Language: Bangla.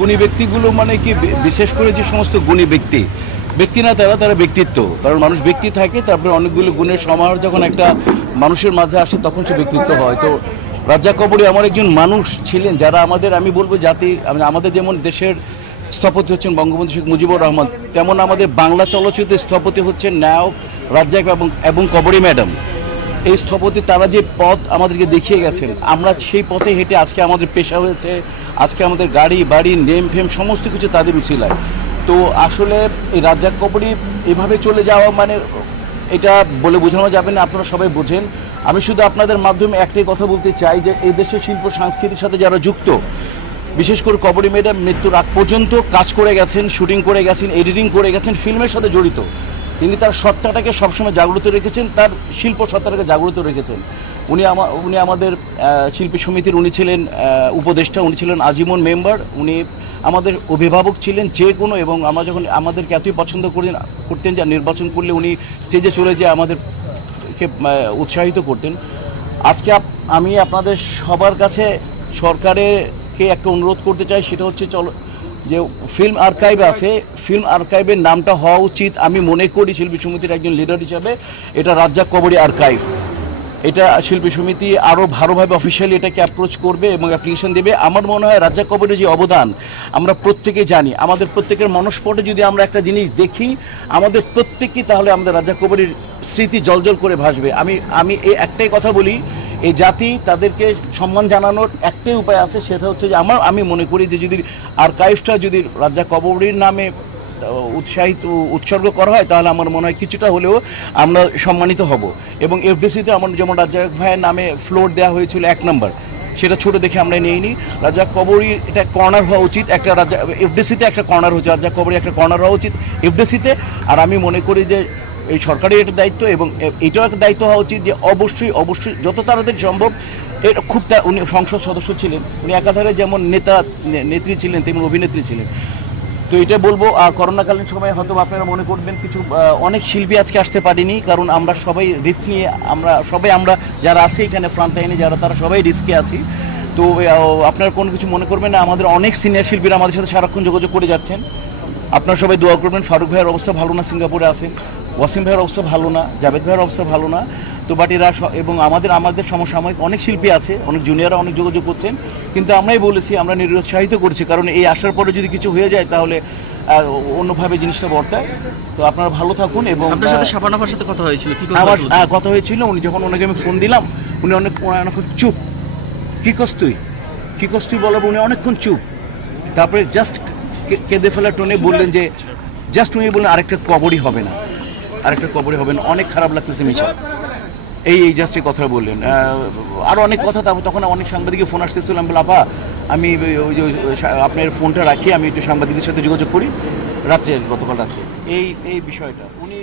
গুণী ব্যক্তিগুলো মানে কি, বিশেষ করে যে সমস্ত গুণী ব্যক্তি ব্যক্তি না, তারা ব্যক্তিত্ব। কারণ মানুষ ব্যক্তি থাকে, তারপরে অনেকগুলো গুণের সমাহার যখন একটা মানুষের মাঝে আসে তখন সে ব্যক্তিত্ব হয়। তো রাজ্জাক কবরী আমার একজন মানুষ ছিলেন যারা আমাদের, আমি বলবো জাতির, আমাদের যেমন দেশের স্থপতি হচ্ছেন বঙ্গবন্ধু শেখ মুজিবুর রহমান, তেমন আমাদের বাংলা চলচ্চিত্রের স্থপতি হচ্ছেন নায়ক রাজ্জাক এবং কবরী ম্যাডাম। এই স্থপতি তারা যে পথ আমাদেরকে দেখিয়ে গেছেন, আমরা সেই পথে হেঁটে আজকে আমাদের পেশা হয়েছে, আজকে আমাদের গাড়ি বাড়ি নেম ফেম সমস্ত কিছু তাদের উছিলায়। তো আসলে এই রাজ্জাক কবরী এভাবে চলে যাওয়া মানে এটা বলে বোঝানো যাবে না, আপনারা সবাই বোঝেন। আমি শুধু আপনাদের মাধ্যমে একটাই কথা বলতে চাই যে এই দেশের শিল্প সংস্কৃতির সাথে যারা যুক্ত, বিশেষ করে কবরী ম্যাডাম মৃত্যুর আগ পর্যন্ত কাজ করে গেছেন, শুটিং করে গেছেন, এডিটিং করে গেছেন, ফিল্মের সাথে জড়িত। তিনি তার সত্তাটাকে সবসময় জাগ্রত রেখেছেন, তার শিল্প সত্তাটাকে জাগ্রত রেখেছেন। উনি আমাদের শিল্পী সমিতির উনি ছিলেন উপদেষ্টা, উনি ছিলেন আজীবন মেম্বার, উনি আমাদের অভিভাবক ছিলেন যে কোনো, এবং আমরা যখন আমাদেরকে এতই পছন্দ করতেন যা নির্বাচন করলে উনি স্টেজে চলে যেয়ে আমাদেরকে উৎসাহিত করতেন। আজকে আমি আপনাদের সবার কাছে সরকারকে একটা অনুরোধ করতে চাই, সেটা হচ্ছে যে ফিল্ম আর্কাইভ আছে, ফিল্ম আর্কাইভের নামটা হওয়া উচিত, আমি মনে করি শিল্পী সমিতির একজন লিডার হিসাবে, এটা রাজ্জাক কবরী আর্কাইভ। এটা শিল্পী সমিতি আরও ভালোভাবে অফিসিয়ালি এটাকে অ্যাপ্রোচ করবে এবং অ্যাপ্লিকেশন দেবে। আমার মনে হয় রাজ্জাক কবরীর যে অবদান আমরা প্রত্যেকে জানি, আমাদের প্রত্যেকের মনস্পটে যদি আমরা একটা জিনিস দেখি, আমাদের প্রত্যেকেই তাহলে আমাদের রাজ্জাক কবরীর স্মৃতি জলজল করে ভাসবে। আমি এই একটাই কথা বলি, এই জাতি তাদেরকে সম্মান জানানোর একটাই উপায় আছে, সেটা হচ্ছে যে আমি মনে করি যে যদি আর্কাইভটা যদি রাজ্জাক কবরীর নামে উৎসর্গ করা হয়, তাহলে আমার মনে হয় কিছুটা হলেও আমরা সম্মানিত হব। এবং এফডিসিতে আমার যেমন রাজ্জাক ভাইয়ের নামে ফ্লোর দেওয়া হয়েছিল 1 নম্বর, সেটা ছোট দেখে আমরা নিইনি। রাজ্জাক কবরীর এটা কর্নার হওয়া উচিত, একটা এফডিসিতে একটা কর্নার হচ্ছে, রাজ্জাক কবরী একটা কর্নার হওয়া উচিত এফডিসিতে। আর আমি মনে করি যে এই সরকারের এটা দায়িত্ব, এবং এটাও একটা দায়িত্ব হওয়া উচিত যে অবশ্যই যত তাড়াতাড়ি সম্ভব, এটা খুব উনি সংসদ সদস্য ছিলেন, উনি একাধারে যেমন নেত্রী ছিলেন তেমন অভিনেত্রী ছিলেন। তো এটা বলবো। আর করোনাকালীন সময়ে হয়তো আপনারা মনে করবেন কিছু অনেক শিল্পী আজকে আসতে পারিনি, কারণ আমরা সবাই রিস্ক নিয়ে, আমরা যারা আছি এখানে ফ্রন্ট লাইনে যারা, তারা সবাই রিস্কে আছি। তো আপনারা কোনো কিছু মনে করবেন না, আমাদের অনেক সিনিয়র শিল্পীরা আমাদের সাথে সারাক্ষণ যোগাযোগ করে যাচ্ছেন। আপনারা সবাই দোয়া করবেন। ফারুক ভাইয়ের অবস্থা ভালো না, সিঙ্গাপুরে আছেন। ওয়াসিম ভাইয়ের অবস্থা ভালো না, জাভেদ ভাইয়ের অবস্থা ভালো না। তো বাট এরা এবং আমাদের সমসাময়িক অনেক শিল্পী আছে, অনেক জুনিয়ররা অনেক যোগাযোগ করছেন, কিন্তু আমরাই বলেছি, আমরা নিরুৎসাহিত করছি, কারণ এই আসার পরে যদি কিছু হয়ে যায় তাহলে অন্যভাবে জিনিসটা বর্তায়। তো আপনারা ভালো থাকুন। এবং আপনার সাথে শাবানার সাথে কথা হয়েছিল? আমার কথা হয়েছিল, উনি যখন ওনাকে আমি ফোন দিলাম, উনি অনেকক্ষণ চুপ, কি কস্তুই বলার, উনি অনেকক্ষণ চুপ। তারপরে জাস্ট কেঁদে ফেলার টোনে বললেন যে উনি বললেন আরেকটা কবরই হবে না, অনেক খারাপ লাগতেছে মিশা, এই জাস্ট এই কথা বললেন। আরও অনেক কথা, তখন অনেক সাংবাদিকের ফোন আসতেছিল। আমি বললাম, আপা আমি ওই যে আপনার ফোনটা রাখি, আমি একটু সাংবাদিকদের সাথে যোগাযোগ করি, গতকাল রাত্রে এই বিষয়টা উনি